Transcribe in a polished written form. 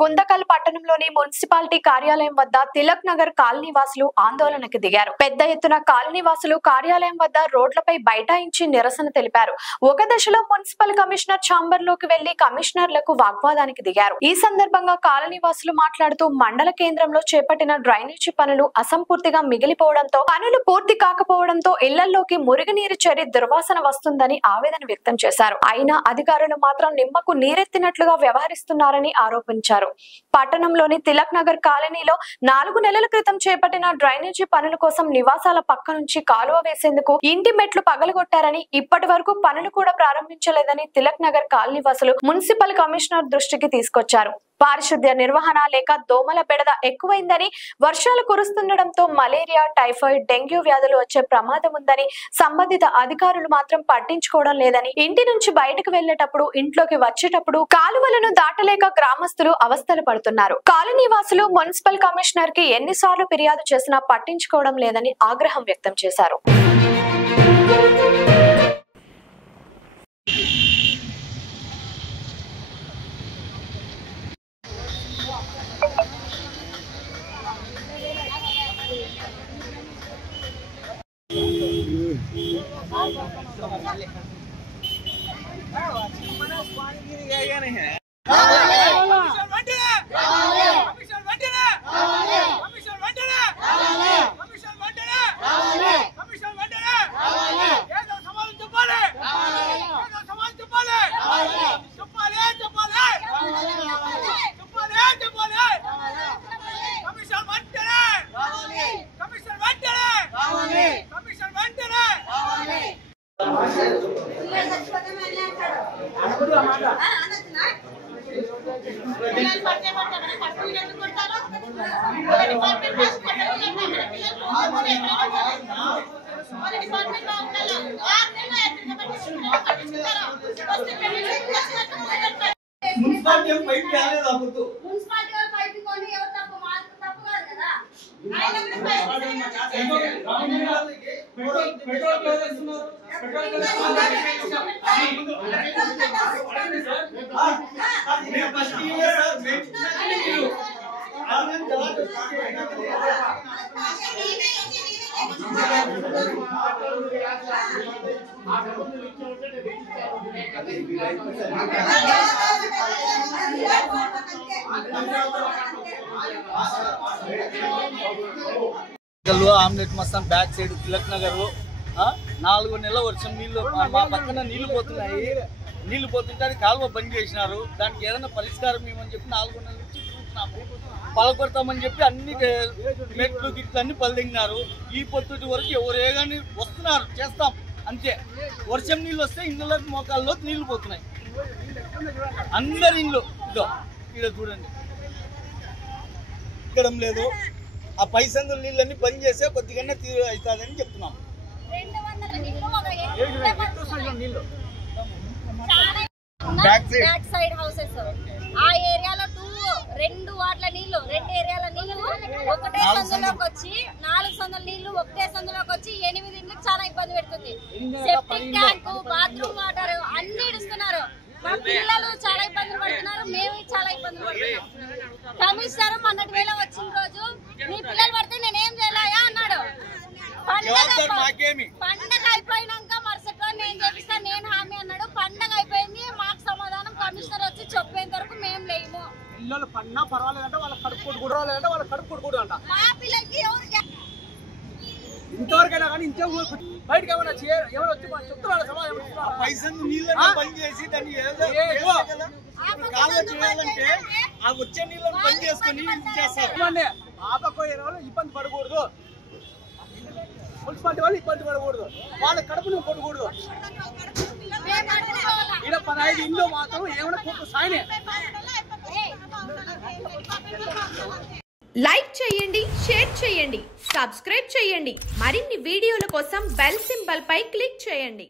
గుందకల్ పట్టణంలోని మున్సిపాలిటీ కార్యాలయం వద్ద తిలక్ నగర్ కాలనీ వాసులు ఆందోళనకు దిగారు. పెద్ద ఎత్తున కాలనీ వాసులు కార్యాలయం వద్ద రోడ్లపై బైఠాయించి నిరసన తెలిపారు. ఒక దశలో మున్సిపల్ కమిషనర్ ఛాంబర్ లోకి వెళ్లి కమిషనర్లకు వాగ్వాదానికి దిగారు. ఈ సందర్భంగా కాలనీ వాసులు మాట్లాడుతూ మండల కేంద్రంలో చేపట్టిన డ్రైనేజీ పనులు అసంపూర్తిగా మిగిలిపోవడంతో పనులు పూర్తి కాకపోవడంతో ఇళ్లలోకి మురుగునీరు చేరి దుర్వాసన వస్తుందని ఆవేదన వ్యక్తం చేశారు. అయినా అధికారులు మాత్రం నిమ్మకు నీరెత్తినట్లుగా వ్యవహరిస్తున్నారని ఆరోపించారు. పట్టణంలోని తిలక్ నగర్ కాలనీలో 4 నెలల క్రితం చేపట్టిన డ్రైనేజీ పనుల కోసం నివాసాల పక్క నుంచి కాలువ వేసేందుకు ఇంటి మెట్లు పగలగొట్టారని, ఇప్పటి వరకు పనులు కూడా ప్రారంభించలేదని తిలక్ నగర్ కాలనీ వాసులు మున్సిపల్ కమిషనర్ దృష్టికి తీసుకొచ్చారు. పారిశుద్ధ్య నిర్వహణ లేక దోమల బెడద ఎక్కువైందని, వర్షాలు కురుస్తుండటంతో మలేరియా, టైఫాయిడ్, డెంగ్యూ వ్యాధులు వచ్చే ప్రమాదం ఉందని, సంబంధిత అధికారులు మాత్రం పట్టించుకోవడం లేదని, ఇంటి నుంచి బయటకు వెళ్లేటప్పుడు, ఇంట్లోకి వచ్చేటప్పుడు కాలువలను దాటలేక గ్రామస్తులు అవస్థలు పడుతున్నారు. కాలనీ వాసులు మున్సిపల్ కమిషనర్ కి ఎన్నిసార్లు ఫిర్యాదు చేసినా పట్టించుకోవడం లేదని ఆగ్రహం వ్యక్తం చేశారు. Omelette Mastan back side Tilak Nagar 4 నెలల వర్షం నీళ్లు మా పక్కన నీళ్లు పోతున్నాయి. నీళ్లు పోతుంటే అది కాలువ బంద్ చేసినారు. దానికి ఏదైనా పరిష్కారం ఇవ్వమని చెప్పి 4 నెలల నుంచి చూస్తున్నాము. పలకొడతామని చెప్పి అన్ని మెట్లు గిట్లు అన్ని పలిదిగినారు. ఈ పొద్దుటి వరకు ఎవరే కానీ వస్తున్నారు, చేస్తాం అంతే. వర్షం నీళ్ళు వస్తే ఇళ్ళకి మోకాల్లో నీళ్లు పోతున్నాయి. అందరి ఇల్లు ఇదో ఇక్కడ చూడండి, ఇక్కడ లేదు. ఆ పైసందుల నీళ్ళన్నీ బంద్ చేస్తే కొద్దిగా అవుతుందని చెప్తున్నాం. బ్యాక్ సైడ్ హౌసెస్ ఆ ఏరియాలో 2 వార్డుల నీళ్లు, 2 ఏరియాల నీళ్లు ఒకటే సందులోకి వచ్చి 4 సందుల నీళ్లు ఒకటే సందులోకి వచ్చి 8 ఇండ్లకు చాలా ఇబ్బంది పెడుతుంది. సెప్టిక్ ట్యాంక్, బాత్రూమ్ వాటర్ అన్ని ఇస్తున్నారు. మా పిల్లలు చాలా ఇబ్బందులు పడుతున్నారు, మేము చాలా ఇబ్బందులు పడుతున్నాం. కమిషనర్ మొన్నటి వేళ వచ్చిన రోజు మీ పిల్లలు పడితే నేనేం చేయాలా అన్నాడు. పండగ అయిపోయినాక మరుసటి రోజు నేను చేపిస్తాను, నేను హామీ అన్నాడు. పండగ అయిపోయింది, మాకు సమాధానం కమిషనర్ వచ్చి చెప్పేంత వరకు మేము లేము. పిల్లలు పడినా పర్వాలేదంటే వాళ్ళ కడుపు కొట్టుకుంటే వాళ్ళ కడుపు కొట్టుకుంటూ అంట. మా పిల్లలకి ఇంతవరకైనా కానీ ఇంకే బయటకి ఏమైనా వచ్చి చెప్తున్నారు సమాధానం. పైసలు నీళ్ళని బంద్ చేసి దాన్ని కాలువ చేయాలంటే ఆ వచ్చే నీళ్ళని బంద్ చేసుకొని చేస్తారు. ఆపపోయే వాళ్ళు ఇబ్బంది పడకూడదు, మున్సిపాలిటీ వాళ్ళు ఇబ్బంది పడకూడదు, వాళ్ళ కడుపును కొట్టకూడదు. ఇక్కడ 15 ఇళ్ళు మాత్రం ఏమైనా కొట్టు సాయనే. లైక్ చేయండి, షేర్ చేయండి, సబ్స్క్రైబ్ చేయండి. మరిన్ని వీడియోల కోసం బెల్ సింబల్ పై క్లిక్ చేయండి.